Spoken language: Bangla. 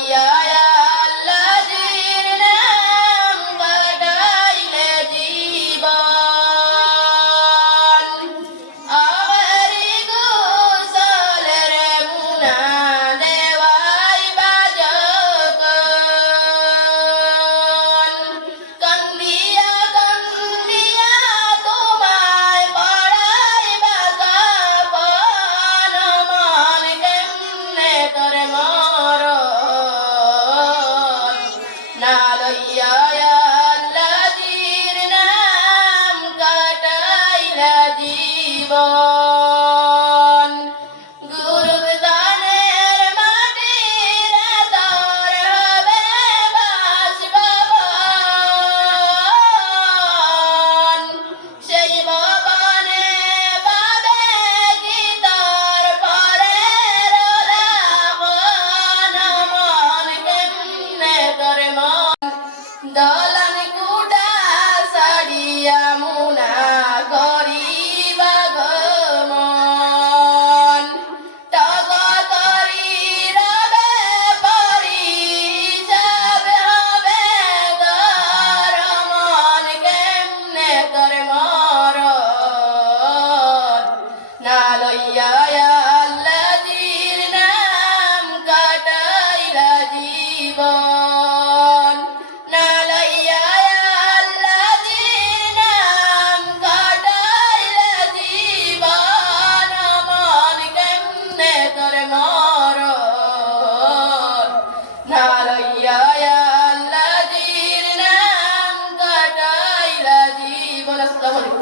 লইয়া আল্লাহর নাম কাটাইলে জীবন আমারি গোসলের মুনা দেওয়াই বাজকন কান্দিয়া কান্দিয়া তোমায় পড়াই বাজাপন মন কেমনে তোরে মরণ না লইয়া আল্লাহর নাম কাটাইলা জীবন গুরুদানের মাটিরে তোর হবে বাসভবন সেই ভবনে পাবে কি তোর পরের লাবণ মন কেমনে তোর মন দলান কুটা সারিয়া মুনা করিবা গমন তব করি রবে পরিশাব হবে গর মন কেমনে তোর মরণ না লইয়া আল্লাহর নাম কাটাইলা জীবন না লইয়া আল্লাহর নাম কাটাইলা জীবন মন কেমনে তোর মরণ না লইয়া আল্লাহর নাম কাটাইলা জীবন। আসসালামু আলাইকুম।